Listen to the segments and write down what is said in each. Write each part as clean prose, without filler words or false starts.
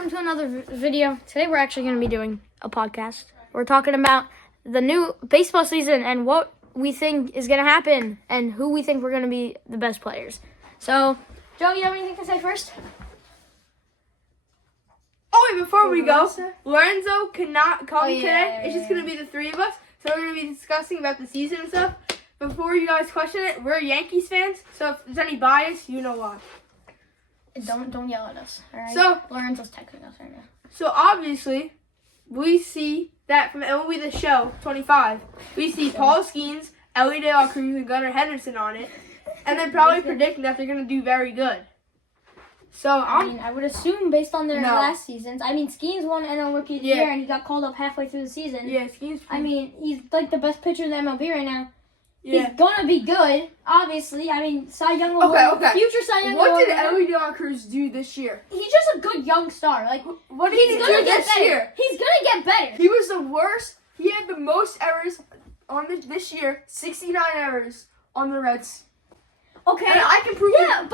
welcome to another video. Today we're actually going to be doing a podcast. We're talking about the new baseball season and what we think is going to happen and who we think we're going to be the best players. So, Joe, you have anything to say first? Oh, wait, before we go, Lorenzo cannot come today. Yeah. It's just going to be the three of us. So we're going to be discussing about the season and stuff. Before you guys question it, we're Yankees fans. So if there's any bias, you know why. Don't yell at us, all right? So Lorenzo's texting us right now. So obviously, we see that from MLB The Show 25, we see Paul Skeens, Ellie De La Cruz, and Gunnar Henderson on it. And they're probably predicting that they're going to do very good. So I would assume based on their last seasons. Skeens won NL Rookie of the Year and he got called up halfway through the season. Yeah, Skeens. He's like the best pitcher in the MLB right now. Yeah. He's gonna be good, obviously. Cy Young Award. Okay. Future Cy Young What Award. did Ellie De La Cruz do this year? He's just a good young star. Like, what did he do this year? He's gonna get better. He was the worst. He had the most errors on this year. 69 errors on the Reds. Okay. And I can prove it. Yeah,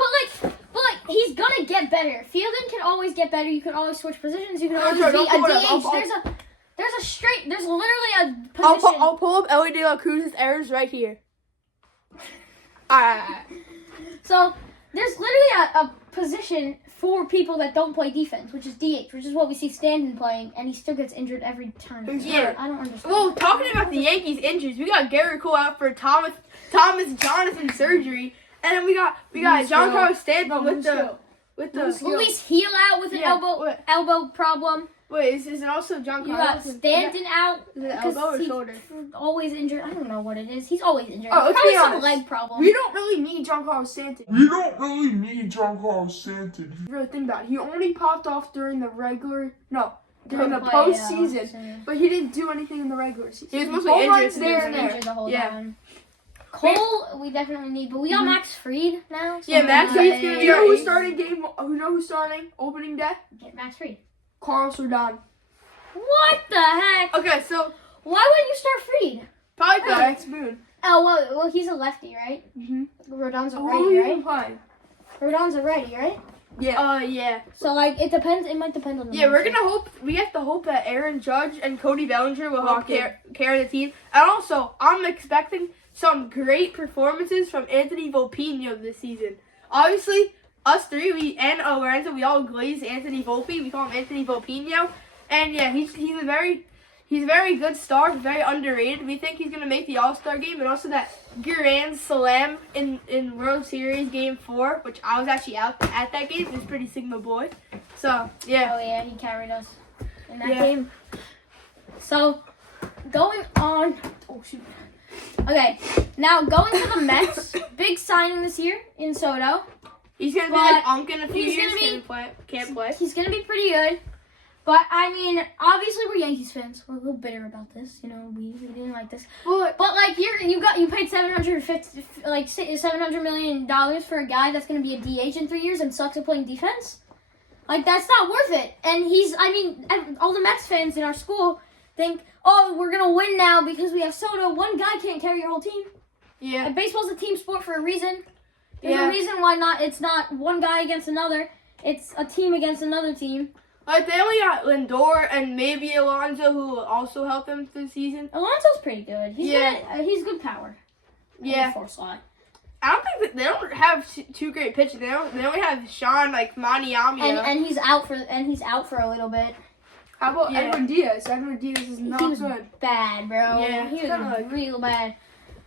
but he's gonna get better. Fielding can always get better. You can always switch positions. You can always be a DH. There's literally a position. I'll pull up Ellie De La Cruz's errors right here. So there's literally a position for people that don't play defense, which is DH, which is what we see Stanton playing, and he still gets injured every turn. Yeah. I don't understand. Well, talking about the Yankees injuries, we got Gary Cole out for Thomas Jonathan surgery, and then we got Giancarlo Stanton with the Luis Heel out with an elbow problem. Wait, is it also Giancarlo? You got Stanton out is it elbow or shoulder? Always injured. I don't know what it is. He's always injured. Oh, let's Probably be honest. some leg problem. We don't really need Giancarlo Stanton. Really think about it. He only popped off during the postseason, but he didn't do anything in the regular season. He was mostly injured there the whole time. Cole, we definitely need, but we got Max Fried now. So Max Fried's gonna be. You know who's starting who's starting opening day? Max Fried. Carlos Rodon. What the heck? Okay, so why wouldn't you start Fried? probably Alex Boone. Oh well, he's a lefty, right? Rodon's a righty, right? Rodon's a righty, right? Yeah. Yeah. So it depends. It might depend on the. Yeah, we have to hope that Aaron Judge and Cody Bellinger will help carry the team, and also I'm expecting some great performances from Anthony Volpino this season. Obviously, us three, and Lorenzo, we all glaze Anthony Volpe. We call him Anthony Volpino. And yeah, he's a very good star, very underrated. We think he's gonna make the All-Star game, and also that Grand Slam in World Series Game 4, which I was actually out at that game. He's pretty Sigma boy. So yeah. Oh yeah, he carried us in that game. So going on. Oh shoot. Okay, now going to the Mets. Big signing this year in Soto. He's going to be like Unk in a few years. Can't play. He's going to be pretty good. But, obviously we're Yankees fans. We're a little bitter about this. You know, we didn't like this. But you paid $700 million for a guy that's going to be a DH in 3 years and sucks at playing defense. That's not worth it. And all the Mets fans in our school think, oh, we're going to win now because we have Soto. One guy can't carry your whole team. Yeah. And baseball's a team sport for a reason. There's a reason why it's not one guy against another. It's a team against another team. They only got Lindor and maybe Alonso, who will also help them through the season. Alonso's pretty good. He's good power. Yeah. Four slot. I don't think they don't have two great pitchers. They only have Sean Maniami. And he's out for a little bit. How about Edwin Diaz? Edwin Diaz is not good. He was bad, bro. Yeah, he was real bad.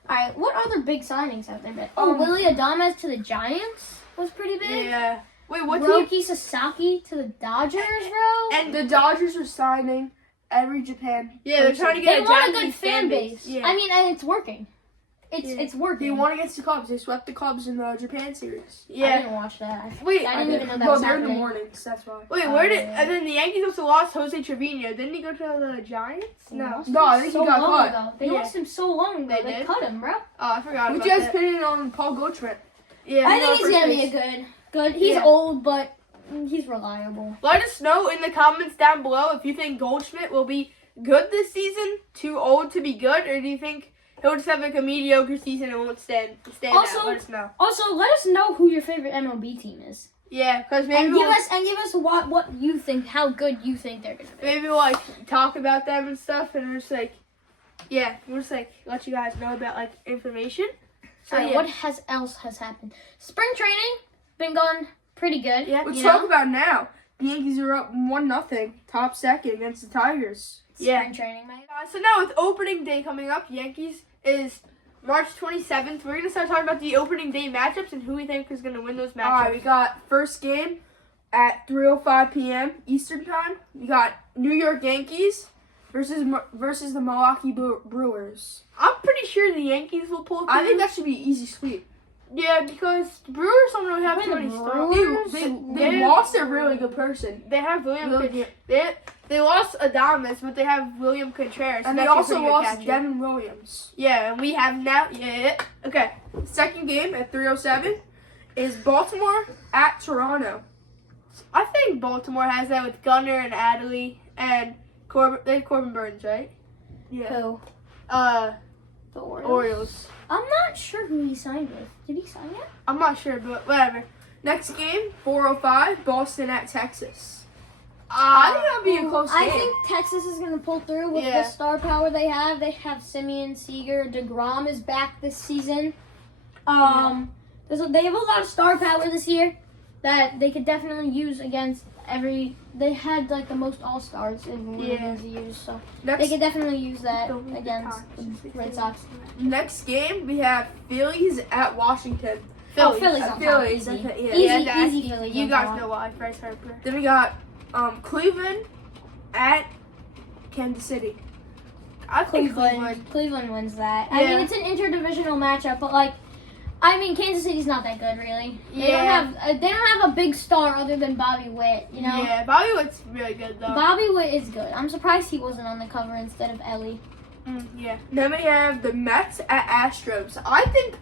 All right, what other big signings out there? Willie Adames to the Giants was pretty big. Yeah. Wait, what? Roki Sasaki to the Dodgers, bro. And the Dodgers are signing every Japan. Yeah, they're trying to get a good fan base. Yeah. And it's working. It's working. They won against the Cubs. They swept the Cubs in the Japan series. Yeah. I didn't watch that. Wait, I didn't even know that was they're happening. in the mornings. That's why. Wait, and then the Yankees also lost Jose Trevino. Didn't he go to the Giants? No, I think he got cut. They lost him so long ago. They did? cut him, bro. Oh, I forgot about that. Would you guys opinion on Paul Goldschmidt? Yeah, I think he's gonna be a good. He's old, but he's reliable. Let us know in the comments down below if you think Goldschmidt will be good this season, too old to be good, or do you think he'll just have a mediocre season and won't stand out? Let us know. Also, let us know who your favorite MLB team is. Yeah, because maybe And give us what you think, how good you think they're gonna be. maybe we'll like talk about them and stuff, and we're just like, yeah, we'll just like let you guys know about like information. So Alright, yeah. what else has happened? Spring training been going pretty good. Yeah. Let's you talk know? about now. The Yankees are up 1-0, top second against the Tigers. Yeah. Spring training, mate. So now with opening day coming up, Yankees is March 27th. We're gonna start talking about the opening day matchups and who we think is gonna win those matchups. All right, we got first game at 3:05 p.m. Eastern time. We got New York Yankees versus the Milwaukee Brewers. I'm pretty sure the Yankees will pull through. I think that should be an easy sweep. Yeah, because the Brewers don't really have Wait, too the many stars. Brewers? They lost a really good person. They have William. Really- They lost Adames, but they have William Contreras. And so they that's a also pretty good lost catcher. Devin Williams. Yeah, and we have now. Yeah. Okay. Second game at 3:07 is Baltimore at Toronto. I think Baltimore has that with Gunnar and Adley and Corbin. They have Corbin Burns, right? Yeah. Who? The Orioles. I'm not sure who he signed with. Did he sign yet? I'm not sure, but whatever. Next game, 4:05, Boston at Texas. I think that'll be a close game. I think Texas is going to pull through with Yeah. the star power they have. They have Simeon, Seager, DeGrom is back this season. They have a lot of star power this year that they could definitely use against every. They had like the most all stars in one of Yeah. those years, so Next, they could definitely use that Don't leave the against Tigers. the Red Sox. next game, we have Phillies at Washington. Oh, Phillies on top, Phillies, easy. yeah. Easy, that's easy Phillies You on guys top. know why, Bryce Harper. Then we got Cleveland at Kansas City. I think Cleveland wins that. I Yeah. mean, it's an interdivisional matchup, but like, I mean, Kansas City's not that good, really. They Yeah. don't have a big star other than Bobby Witt. You know, Yeah, Bobby Witt's really good though. Bobby Witt is good. I'm surprised he wasn't on the cover instead of Ellie. Yeah. Then we have the Mets at Astros. I think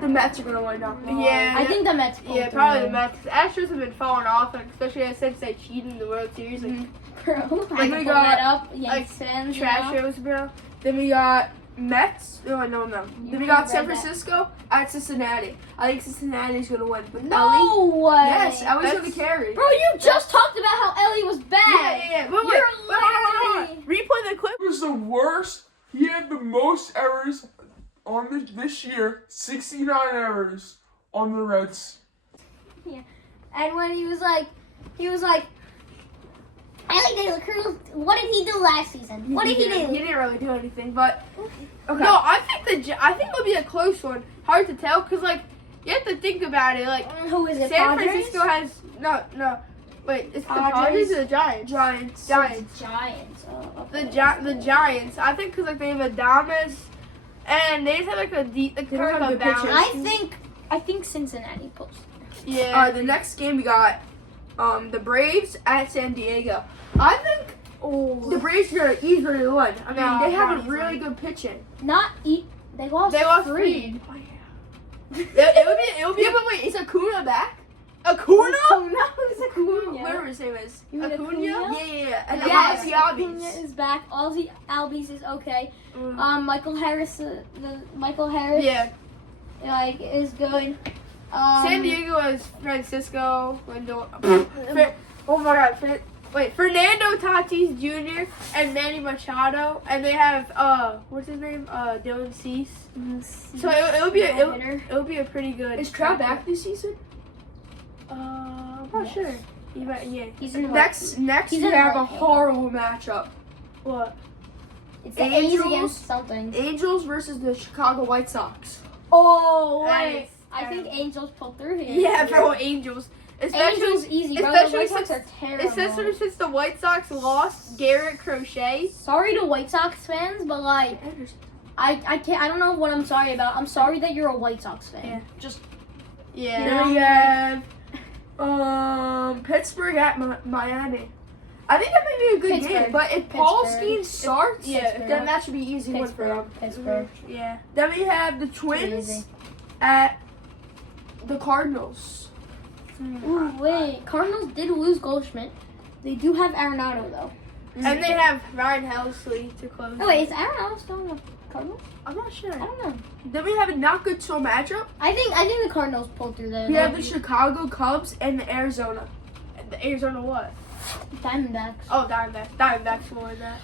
the Mets are gonna win out. Yeah. I think the Mets. pulled Yeah, probably through. the Mets. The Astros have been falling off, and especially since they cheated in the World Series. Like, Bro, I Then can we pull got, that up. Yankees fans, trash you know? shows, bro. Then we got Mets. No. Then we got read San that. Francisco at Cincinnati. I think Cincinnati's gonna win. But Ellie, No way. yes, Ellie's That's- gonna carry. Bro, you just talked about how Ellie was bad. Yeah. Wait, You're hold on. Replay the clip. It was the worst. He had the most errors on this year. 69 errors on the Reds. And when he was like, Ellie De La Cruz, what did he do last season? What did he He do? didn't really do anything, but okay. No, I think it'll be a close one. Hard to tell, cause like you have to think about it. Like Who is it? San Padres? Francisco has no. Wait, it's the Padres? Padres or the Giants? Giants. Giants. Oh, The okay. the Giants. I think because like they have Adames, and they just have like a deep, like, They don't kind have of a good pitchers. balance. I think Cincinnati pulls. Yeah. The next game we got the Braves at San Diego. I think the Braves are gonna easily win. I mean, No, they have not a really easily. good pitching. They lost. They lost Freed. it would be. Yeah, but wait, is Acuna back? Acuna. No, it's Acuna. Whatever his name is. You mean Acuna? Yeah. And Yes, Ozzy Acuna Albies. is back. Ozzy Albies is okay. Mm. Michael Harris, Michael Harris, Yeah. like is good. San Diego is Francisco Lindor. Oh my God. Fernando Tatis Jr. and Manny Machado, and they have what's his name? Dylan Cease. So it'll be a pretty good. Is Trout back this season? I'm not sure. Yeah. He's in Next He's we in have right a field. horrible matchup. What? It's the A's Angels. against something. Angels versus the Chicago White Sox. Oh Nice. wait, I think Angels pulled through here. Yeah, bro. Angels. Angels easy, bro. The especially White Sox are since- terrible. Especially since the White Sox lost Garrett Crochet. Sorry to White Sox fans, but like I can't. I don't know what I'm sorry about. I'm sorry that you're a White Sox fan. Yeah. Just Yeah. Then we have Pittsburgh at Miami. I think that might be a good game, Pittsburgh. but if Paul Pittsburgh. Steen starts, Yeah. then that should be easy win for him. Pittsburgh. Yeah. Then we have the Easy. Twins at the Cardinals. Ooh, wait. Cardinals did lose Goldschmidt. They do have Arenado though. And they have Ryan Helsley to close. Oh wait, is Aaron Allen still in the Cardinals? I'm not sure. I don't know. Then we have a not good still matchup. I think the Cardinals pulled through there. We have the Chicago Cubs and the Arizona. The Arizona what? Diamondbacks. Oh, Diamondbacks. Diamondbacks won that.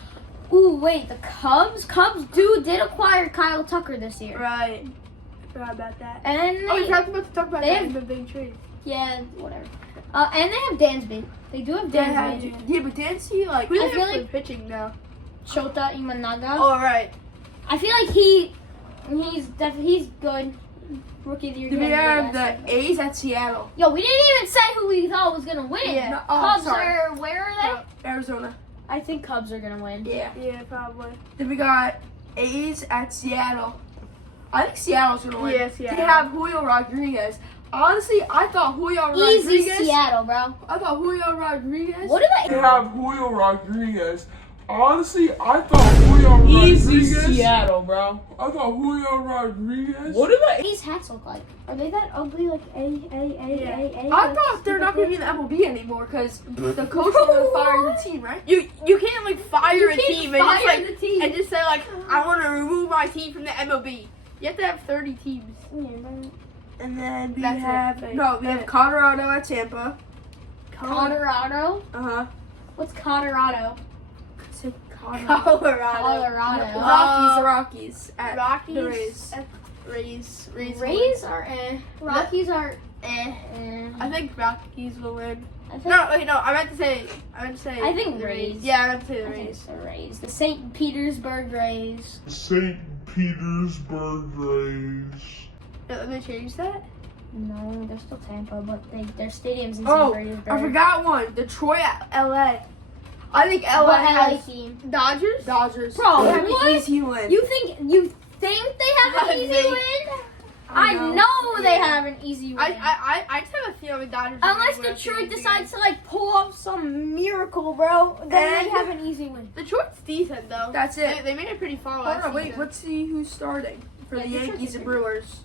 Ooh, wait, the Cubs? Cubs did acquire Kyle Tucker this year. Right. Forgot about that. And Oh, we they, forgot about to talk about they that have- in the big trade. yeah, whatever. And they have Dansby. They do have Dansby. Yeah, but Dancy, like, Who do I they feel have for like- pitching now? Shota Imanaga. Oh, right. I feel like he's good. Rookie of the year. then we candidate have last the year. A's at Seattle. Yo, we didn't even say who we thought was gonna win. Yeah. No, oh, Cubs sorry. are where are they? Arizona. I think Cubs are gonna win. Yeah. Yeah, probably. Then we got A's at Seattle. I think Seattle's gonna win. Yeah, Seattle. They have Julio Rodriguez. Honestly, I thought Julio Easy Rodriguez. Seattle, bro. I thought Julio Rodriguez. What They did have Julio Rodriguez. Honestly, I thought Julio Rodriguez. bro. I thought Julio Rodriguez. What do these hats look like? Are they that ugly? Like A? I thought they're not gonna be in the MLB anymore because the coach is gonna fire the team, right? You can't like fire a can't team and just fire like the team. and just say like I want to remove my team from the MLB. You have to have 30 teams. And then we That's it. have Right. no, we have Colorado at Tampa. Colorado. Uh huh. What's Colorado? Say Colorado. Colorado. The Rockies at Rockies. the Rays. Rays are eh. Rockies are eh. I think Rockies will win. I think, No, wait, no. I meant to say. I think the Rays. Yeah, I meant to say the I think Rays. it's the Rays. The St. Petersburg Rays. St. Petersburg Rays. Did they change that? No, they're still Tampa, but their stadium's in Oh, St. Petersburg. I forgot one. Detroit at LA. I think LA What LA has team? Dodgers. Dodgers. Bro, They have what? an easy win. You think they have an easy win? I know they have an easy win. I just have a feeling the Dodgers. are Unless gonna win Detroit the decides to like pull off some miracle, bro, then they And- have an easy win. game. Detroit's decent though. That's it. They made it pretty far Hold last on, wait. season. Let's see who's starting for Yeah, the Detroit's Yankees and pretty Brewers.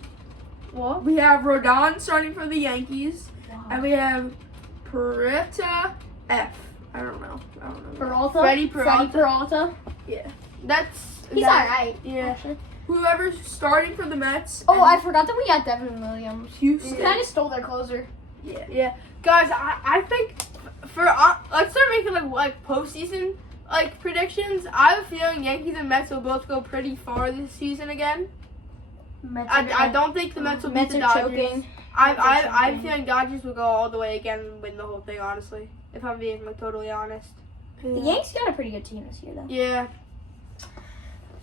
What? We have Rodon starting for the Yankees, and we have Peretta F. I don't know. Peralta. Freddie Peralta. Peralta. That's He's that- alright. Yeah. Whoever's starting for the Mets. Oh, and I forgot that we got Devin Williams. Houston. We kind of stole their closer. Yeah, guys, I think for let's start making like postseason like predictions. I have a feeling Yankees and Mets will both go pretty far this season again. Mets I don't think the Mets will beat Mets the are Dodgers. choking. I feel like Dodgers will go all the way again and win the whole thing. Honestly, if I'm being like totally honest. The Yankees got a pretty good team this year, though. Yeah,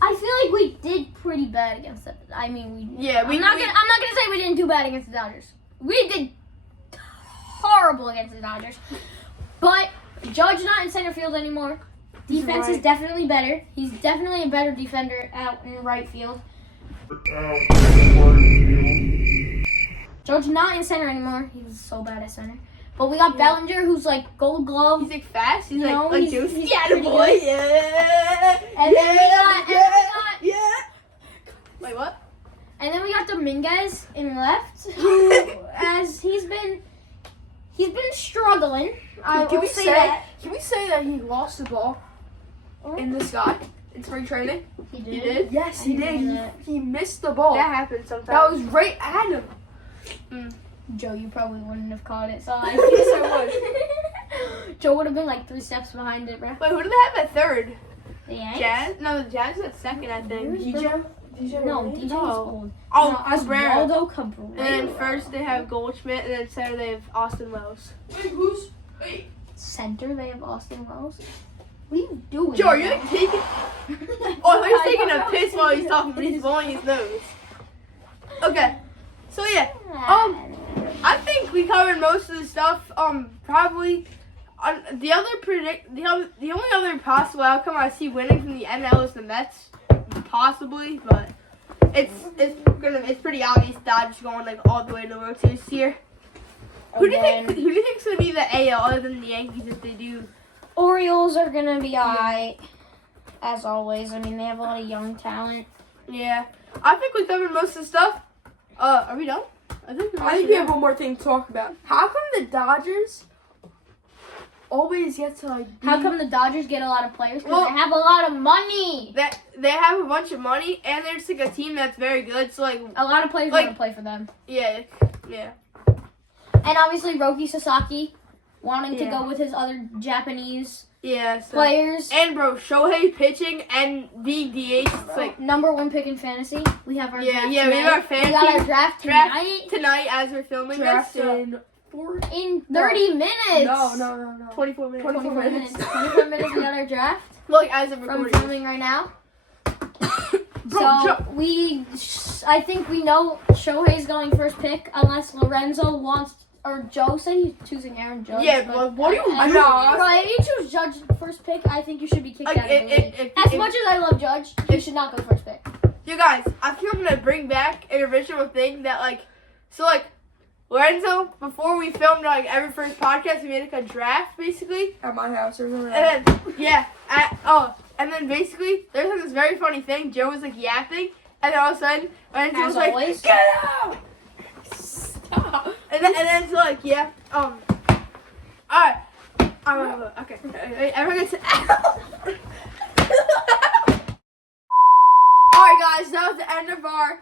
I feel like we did pretty bad against them. I mean, we. yeah. I'm not gonna say we didn't do bad against the Dodgers. We did horrible against the Dodgers. But Judge not in center field anymore. Defense is right. definitely better. He's definitely a better defender out in right field. Judge not in center anymore. He's so bad at center. But we got Bellinger, who's like Gold Glove. He's like fast. He's No, like he's- Josie. he's Yeah, pretty boy. good. Yeah. And then we got- Wait, what? And then we got Dominguez in left, who as he's been struggling. I Can will we say say that. Can we say that he lost the ball in the sky in spring training? He did. You did? Yes, I he didn't did. know He, that. he missed the ball. That happens sometimes. That was right at him. Joe, you probably wouldn't have caught it, so I Yes, I would. Joe would have been like 3 steps behind it, bro. Wait, who do they have at third? The Yanks? Jazz? No, the Jazz is at second, I think. No, DJ was old. Oh, no, Cabrera. Oswaldo Cabrera. And then first they have Goldschmidt, and then center they have Austin Wells. Wait, Center, they have Austin Wells. What are you doing? Joe, are you bro? like taking? Oh, he's taking a piss while he's talking, but he's blowing his nose. Okay, so yeah, I think we covered most of the stuff. Probably. The only other possible outcome I see winning from the NL is the Mets, possibly, but it's pretty obvious Dodgers going like all the way to the World Series here. Who do you think's gonna be the AL other than the Yankees if they do? Orioles are gonna be alright, as always. I mean, they have a lot of young talent. Yeah, I think we covered most of the stuff. Are we done? I think I think we have one more thing to talk about. How come the Dodgers always get to like. How come the Dodgers get a lot of players? Because Well- they have a lot of money. They have a bunch of money, and they're just like a team that's very good. So like, A lot of players Like- want to play for them. yeah. And obviously Roki Sasaki wanting to Yeah. go with his other Japanese Yeah. So. players. And bro, Shohei pitching and being DH, it's like Number 1 pick in fantasy. We have our Yeah, draft yeah, we tonight. have our fantasy We got our draft tonight tonight as we're filming Draft this. So in 4. in 30 minutes. No. 24 minutes. 24 minutes. 24 minutes we got our draft Like as of from recording. filming right now. Bro, So I think we know Shohei's going first pick unless Lorenzo wants, or Joe said he's choosing Aaron Judge. Yeah, but but what are you I- doing? Bro, if you choose Judge first pick, I think you should be kicked Like, out of the league. As much as I love Judge, he should not go first pick. You guys, I think I'm gonna bring back an original thing that like Lorenzo, before we filmed like every first podcast, we made like a draft basically. At my house or something. And then and then basically there's like this very funny thing. Joe was like yapping, and then all of a sudden Lorenzo As was like, always. "Get out!" Stop. And then it's like, yeah, all right. Okay. Everyone gets All right, guys, that was the end of our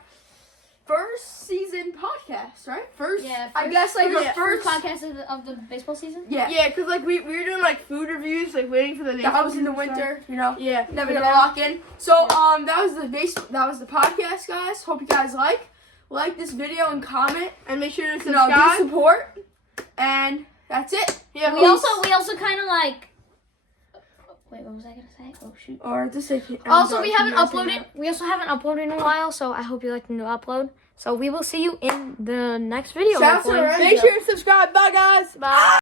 first season podcast, right? First, Yeah, I guess like first, the first first. podcast of the baseball season. Yeah, Yeah, cause like we were doing like food reviews, like waiting for the. that was in the baseball season to winter, you know. start. Yeah. Never gonna lock in. So that was the podcast, guys. Hope you guys like this video and comment. And make sure to You know, do subscribe. support, and that's it. Yeah, We also kind of like. Wait, what was I gonna say? Oh shoot. Or just say. Also, we haven't uploaded. We also haven't uploaded in a while, so I hope you like the new upload. So we will see you in the next video. Shout out to hopefully. Lorenzo. Make sure to subscribe. Bye, guys. Bye.